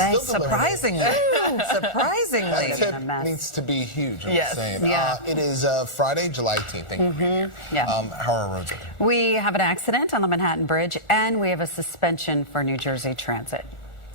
Thanks, surprisingly. Surprisingly. That tip needs to be huge, I'm Yes. saying. Yeah. It is Friday, July 18th. Thank you, Brittany. Yeah. How are roads over there? We have an accident on the Manhattan Bridge, and we have a suspension for New Jersey Transit.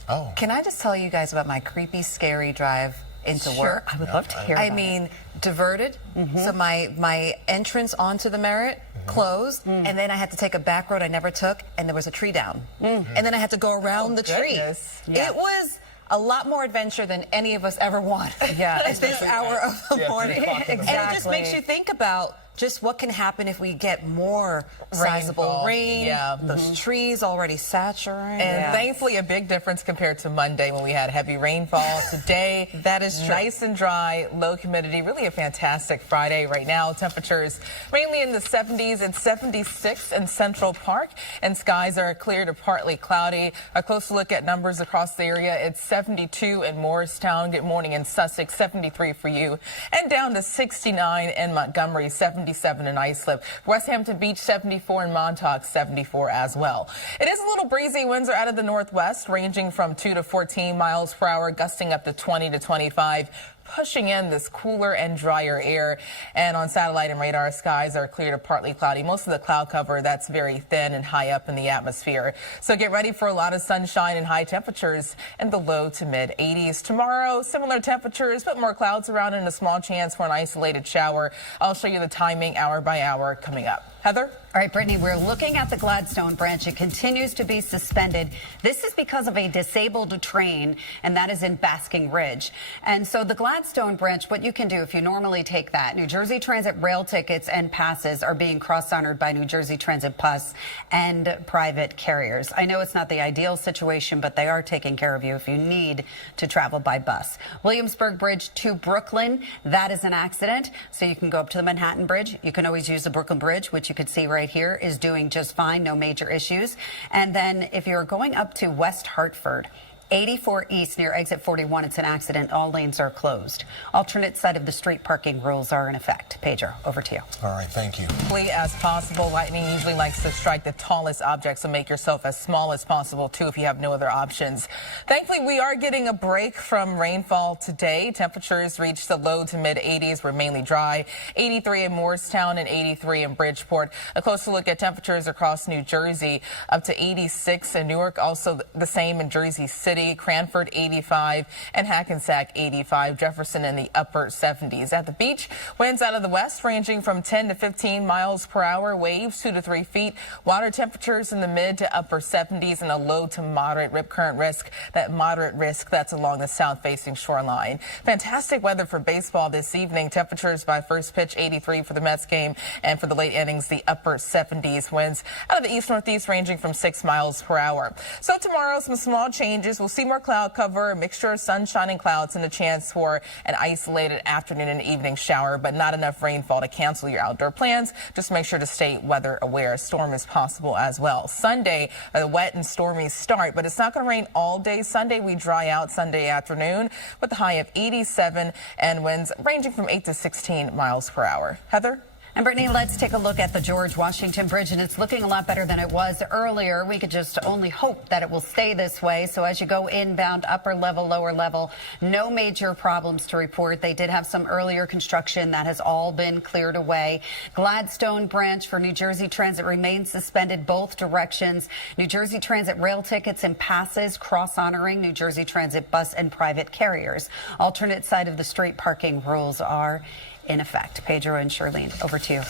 Oh. Can I just tell you guys about my creepy, scary drive into work? I would love to hear I about mean, diverted. So my entrance onto the Merit closed, and then I had to take a back road I never took, and there was a tree down. And then I had to go around the tree. Yeah. It was a lot more adventure than any of us ever want Yeah, at this hour of the morning. Exactly. And it just makes you think about just what can happen if we get more sizable rain. Yeah. Those trees already saturated. And thankfully, a big difference compared to Monday when we had heavy rainfall. Today, that is true. Nice and dry, low humidity. Really a fantastic Friday right now. Temperatures mainly in the 70s and 76 in Central Park. And skies are clear to partly cloudy. A closer look at numbers across the area. It's 72 in Morristown. Good morning in Sussex, 73 for you. And down to 69 in Montgomery, 77 in Islip. West Hampton Beach, 74 in Montauk, 74 as well. It is a little breezy. Winds are out of the northwest, ranging from 2 to 14 miles per hour, gusting up to 20 to 25. Pushing in this cooler and drier air. And on satellite and radar, skies are clear to partly cloudy. Most of the cloud cover, that's very thin and high up in the atmosphere. So get ready for a lot of sunshine and high temperatures in the low to mid 80s. Tomorrow, similar temperatures, but more clouds around and a small chance for an isolated shower. I'll show you the timing hour by hour coming up. Heather? All right, Brittany, we're looking at the Gladstone branch. It continues to be suspended. This is because of a disabled train, and that is in Basking Ridge. And so the Gladstone branch, what you can do if you normally take that, New Jersey Transit rail tickets and passes are being cross-honored by New Jersey Transit bus and private carriers. I know it's not the ideal situation, but they are taking care of you if you need to travel by bus. Williamsburg Bridge to Brooklyn, that is an accident. So you can go up to the Manhattan Bridge. You can always use the Brooklyn Bridge, which you could see right here is doing just fine, no major issues. And then if you're going up to West Hartford, 84 East near exit 41, it's an accident. All lanes are closed. Alternate side of the street parking rules are in effect. Pedro, over to you. All right, thank you. As possible, lightning usually likes to strike the tallest objects, so make yourself as small as possible too if you have no other options. Thankfully, we are getting a break from rainfall today. Temperatures reach the low to mid 80s. We're mainly dry. 83 in Morristown and 83 in Bridgeport. A closer look at temperatures across New Jersey, up to 86 in Newark, also the same in Jersey City. Cranford 85 and Hackensack 85. Jefferson in the upper 70s. At the beach, winds out of the west ranging from 10 to 15 miles per hour. Waves 2 to 3 feet. Water temperatures in the mid to upper 70s and a low to moderate rip current risk. That moderate risk, that's along the south facing shoreline. Fantastic weather for baseball this evening. Temperatures by first pitch 83 for the Mets game, and for the late innings the upper 70s. Winds out of the east northeast ranging from 6 miles per hour. So tomorrow, some small changes. We'll see more cloud cover, a mixture of sunshine and clouds, and a chance for an isolated afternoon and evening shower, but not enough rainfall to cancel your outdoor plans. Just make sure to stay weather aware. A storm is possible as well. Sunday, a wet and stormy start, but it's not going to rain all day Sunday. We dry out Sunday afternoon with a high of 87 and winds ranging from 8 to 16 miles per hour. Heather? And Brittany, let's take a look at the George Washington Bridge, and it's looking a lot better than it was earlier. We could just only hope that it will stay this way. So as you go inbound, upper level, lower level, no major problems to report. They did have some earlier construction that has all been cleared away. Gladstone branch for New Jersey Transit remains suspended both directions. New Jersey Transit rail tickets and passes cross-honoring New Jersey Transit bus and private carriers. Alternate side of the street parking rules are in effect. Pedro and Charlene, over to you.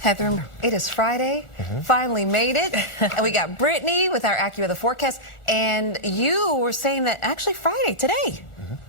Heather, it is Friday. Finally made it. And we got Brittany with our AccuWeather forecast. And you were saying that actually Friday, today,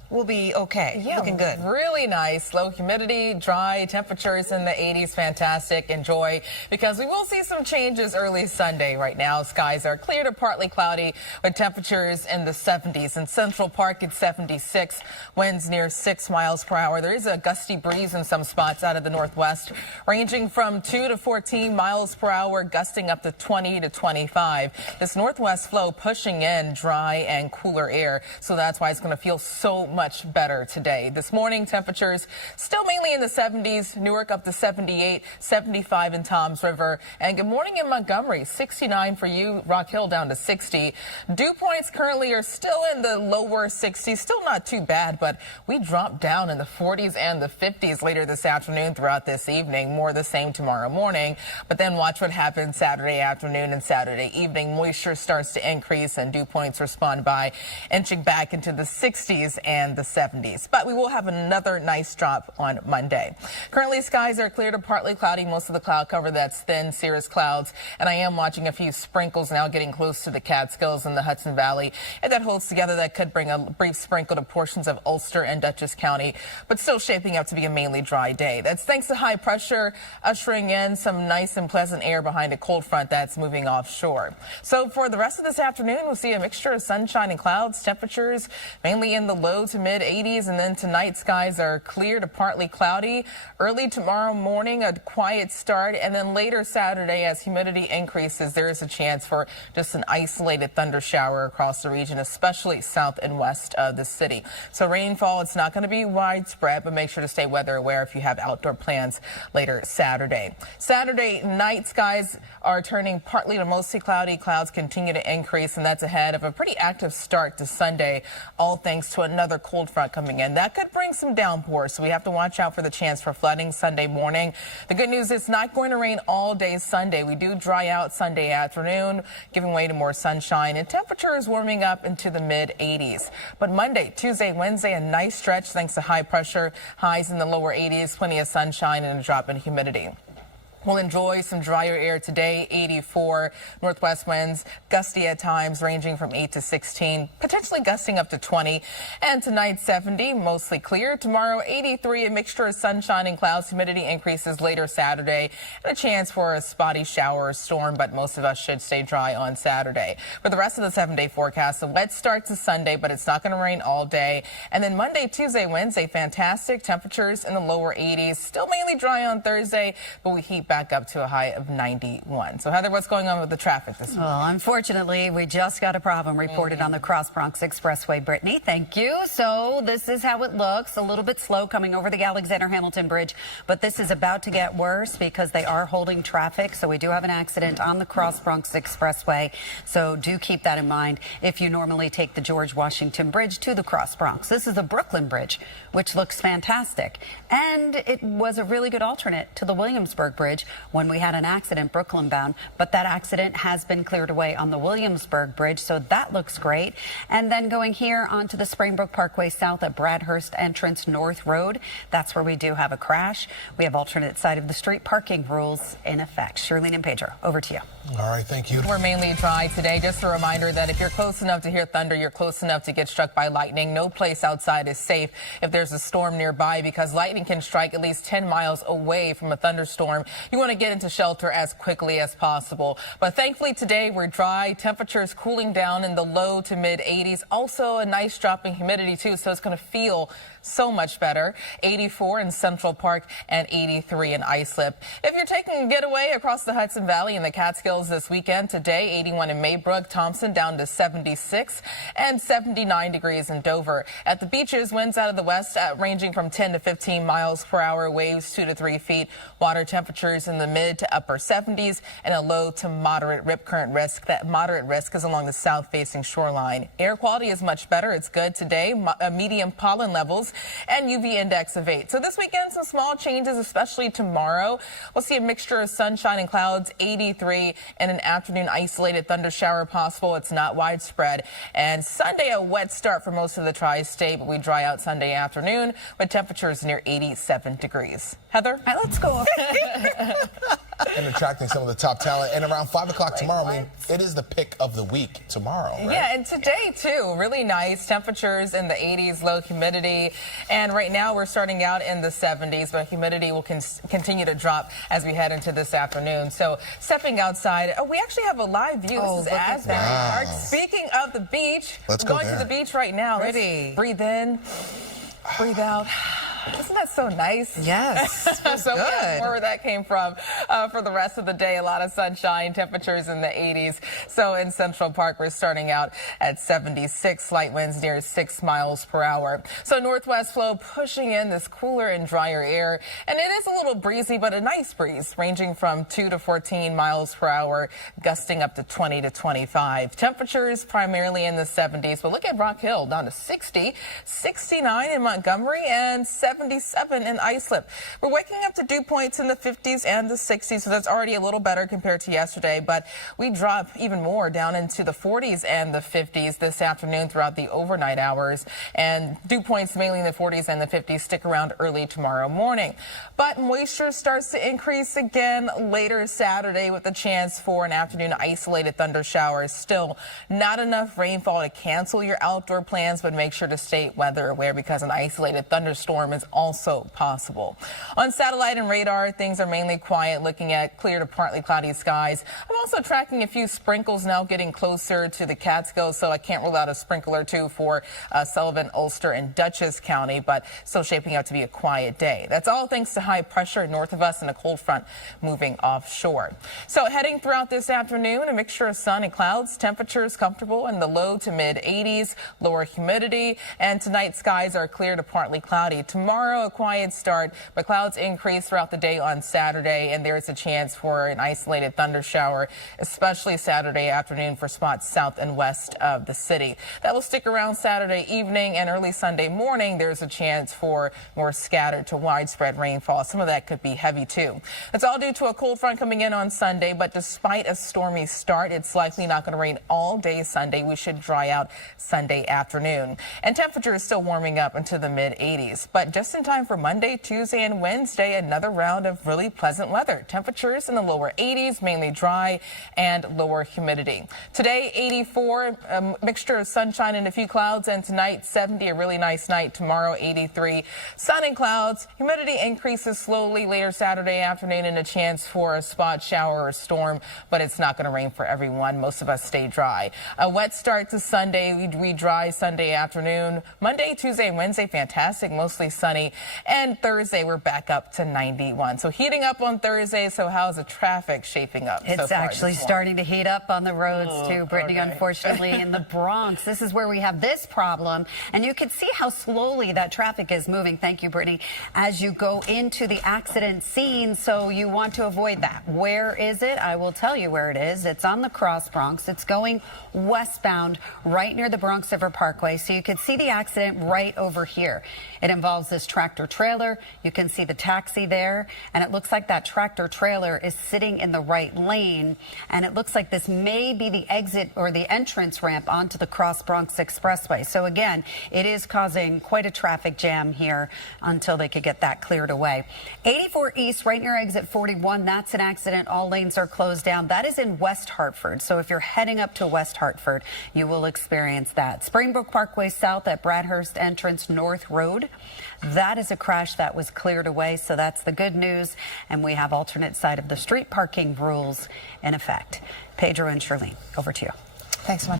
will be okay. Yeah, looking good. Really nice. Low humidity, dry, temperatures in the 80s. Fantastic. Enjoy, because we will see some changes early Sunday. Right now, skies are clear to partly cloudy with temperatures in the 70s. In Central Park, it's 76. Winds near 6 miles per hour. There is a gusty breeze in some spots out of the northwest, ranging from 2 to 14 miles per hour, gusting up to 20 to 25. This northwest flow pushing in dry and cooler air, so that's why it's going to feel so much much better today. This morning, temperatures still mainly in the 70s. Newark up to 78, 75 in Toms River. And good morning in Montgomery, 69 for you. Rock Hill down to 60. Dew points currently are still in the lower 60s. Still not too bad, but we drop down in the 40s and the 50s later this afternoon throughout this evening. More the same tomorrow morning. But then watch what happens Saturday afternoon and Saturday evening. Moisture starts to increase and dew points respond by inching back into the 60s and the 70s. But we will have another nice drop on Monday. Currently, skies are clear to partly cloudy. Most of the cloud cover that's thin cirrus clouds. And I am watching a few sprinkles now getting close to the Catskills and the Hudson Valley. If that holds together, that could bring a brief sprinkle to portions of Ulster and Dutchess County, but still shaping up to be a mainly dry day. That's thanks to high pressure ushering in some nice and pleasant air behind a cold front that's moving offshore. So for the rest of this afternoon, we'll see a mixture of sunshine and clouds. Temperatures mainly in the low to mid 80s, and then tonight skies are clear to partly cloudy. Early tomorrow morning, a quiet start, and then later Saturday, as humidity increases, there is a chance for just an isolated thunder shower across the region, especially south and west of the city. So rainfall, it's not going to be widespread, but make sure to stay weather aware if you have outdoor plans later Saturday. Saturday night, skies are turning partly to mostly cloudy. Clouds continue to increase, and that's ahead of a pretty active start to Sunday, all thanks to another cold front coming in. That could bring some downpours, so we have to watch out for the chance for flooding Sunday morning. The good news is it's not going to rain all day Sunday. We do dry out Sunday afternoon, giving way to more sunshine, and temperatures warming up into the mid 80s. But Monday, Tuesday, Wednesday, a nice stretch thanks to high pressure, highs in the lower 80s, plenty of sunshine and a drop in humidity. We'll enjoy some drier air today, 84 northwest winds, gusty at times ranging from 8 to 16, potentially gusting up to 20. And tonight, 70, mostly clear. Tomorrow, 83, a mixture of sunshine and clouds. Humidity increases later Saturday, and a chance for a spotty shower or storm, but most of us should stay dry on Saturday. For the rest of the 7-day forecast, a wet start to Sunday, but it's not going to rain all day. And then Monday, Tuesday, Wednesday, fantastic. Temperatures in the lower 80s. Still mainly dry on Thursday, but we heat back up to a high of 91. So Heather, what's going on with the traffic this morning? Well, unfortunately, we just got a problem reported on the Cross Bronx Expressway. Brittany, thank you. So this is how it looks. A little bit slow coming over the Alexander Hamilton Bridge, but this is about to get worse because they are holding traffic. So we do have an accident on the Cross Bronx Expressway. So do keep that in mind if you normally take the George Washington Bridge to the Cross Bronx. This is the Brooklyn Bridge, which looks fantastic. And it was a really good alternate to the Williamsburg Bridge when we had an accident Brooklyn bound, but that accident has been cleared away on the Williamsburg Bridge, so that looks great. And then going here onto the Springbrook Parkway south at Bradhurst Entrance North Road, that's where we do have a crash. We have alternate side of the street parking rules in effect. Shirlene and Pedro, over to you. All right, thank you. We're mainly dry today. Just a reminder that if you're close enough to hear thunder, you're close enough to get struck by lightning. No place outside is safe if there's a storm nearby, because lightning can strike at least 10 miles away from a thunderstorm. You want to get into shelter as quickly as possible. But thankfully today we're dry. Temperatures cooling down in the low to mid 80s. Also a nice drop in humidity too, so it's going to feel so much better. 84 in Central Park and 83 in Islip. If you're taking a getaway across the Hudson Valley and the Catskills this weekend, today 81 in Maybrook, Thompson down to 76 and 79 degrees in Dover. At the beaches, winds out of the west ranging from 10 to 15 miles per hour, waves 2 to 3 feet. Water temperatures in the mid to upper 70s and a low to moderate rip current risk. That moderate risk is along the south facing shoreline. Air quality is much better. It's good today. Medium pollen levels and UV index of 8. So this weekend, some small changes, especially tomorrow. We'll see a mixture of sunshine and clouds, 83, and an afternoon isolated thunder shower possible. It's not widespread. And Sunday, a wet start for most of the tri-state, but we dry out Sunday afternoon with temperatures near 87 degrees. Heather? All right, let's go. And attracting some of the top talent. And around 5 o'clock tomorrow, I mean, it is the pick of the week tomorrow, right? Yeah, and today, too, really nice. Temperatures in the 80s, low humidity. And right now, we're starting out in the 70s, but humidity will continue to drop as we head into this afternoon. So stepping outside, we actually have a live view. This is Asbury Park. Speaking of the beach, Let's we're go going there. to the beach right now. Ready. Let's breathe in, breathe out. Isn't that so nice? Yes. So we have good. more where that came from for the rest of the day. A lot of sunshine, temperatures in the 80s. So in Central Park, we're starting out at 76, light winds near 6 miles per hour. So northwest flow pushing in this cooler and drier air. And it is a little breezy, but a nice breeze ranging from 2 to 14 miles per hour, gusting up to 20 to 25. Temperatures primarily in the 70s. But look at Rock Hill down to 60, 69 in Montgomery, and 77 in Islip. We're waking up to dew points in the 50s and the 60s, so that's already a little better compared to yesterday, but we drop even more down into the 40s and the 50s this afternoon throughout the overnight hours, and dew points mainly in the 40s and the 50s stick around early tomorrow morning. But moisture starts to increase again later Saturday with a chance for an afternoon isolated thunder showers. Still not enough rainfall to cancel your outdoor plans, but make sure to stay weather aware because an isolated thunderstorm is also possible. On satellite and radar, things are mainly quiet, looking at clear to partly cloudy skies. I'm also tracking a few sprinkles now getting closer to the Catskills, so I can't rule out a sprinkle or two for Sullivan, Ulster, and Dutchess County, but still shaping out to be a quiet day. That's all thanks to high pressure north of us and a cold front moving offshore. So heading throughout this afternoon, a mixture of sun and clouds, temperatures comfortable in the low to mid 80s, lower humidity, and tonight skies are clear to partly cloudy. Tomorrow, a quiet start, but clouds increase throughout the day on Saturday, and there's a chance for an isolated thunder shower, especially Saturday afternoon for spots south and west of the city. That will stick around Saturday evening and early Sunday morning. There's a chance for more scattered to widespread rainfall. Some of that could be heavy too. It's all due to a cold front coming in on Sunday, but despite a stormy start, it's likely not going to rain all day Sunday. We should dry out Sunday afternoon. And temperature is still warming up into the mid 80s, but just in time for Monday, Tuesday, and Wednesday, another round of really pleasant weather. Temperatures in the lower 80s, mainly dry and lower humidity. Today, 84, a mixture of sunshine and a few clouds, and tonight, 70, a really nice night. Tomorrow, 83, sun and clouds. Humidity increases slowly later Saturday afternoon and a chance for a spot shower or storm, but it's not going to rain for everyone. Most of us stay dry. A wet start to Sunday. We dry Sunday afternoon. Monday, Tuesday, and Wednesday, fantastic, mostly sunny. And Thursday, we're back up to 91. So heating up on Thursday. So how's the traffic shaping up? It's actually starting to heat up on the roads too, Brittany, okay. Unfortunately, in the Bronx. This is where we have this problem. And you can see how slowly that traffic is moving. Thank you, Brittany. As you go into the accident scene, so you want to avoid that. Where is it? I will tell you where it is. It's on the Cross Bronx. It's going westbound right near the Bronx River Parkway. So you can see the accident right over here. It involves this tractor trailer. You can see the taxi there, and it looks like that tractor trailer is sitting in the right lane, and it looks like this may be the exit or the entrance ramp onto the Cross Bronx Expressway. So again, it is causing quite a traffic jam here until they could get that cleared away. 84 East, right near exit 41, that's an accident. All lanes are closed down. That is in West Hartford. So if you're heading up to West Hartford, you will experience that. Springbrook Parkway South at Bradhurst Entrance North Road. That is a crash that was cleared away, so that's the good news. And we have alternate side of the street parking rules in effect. Pedro and Shirlene, over to you. Thanks so much.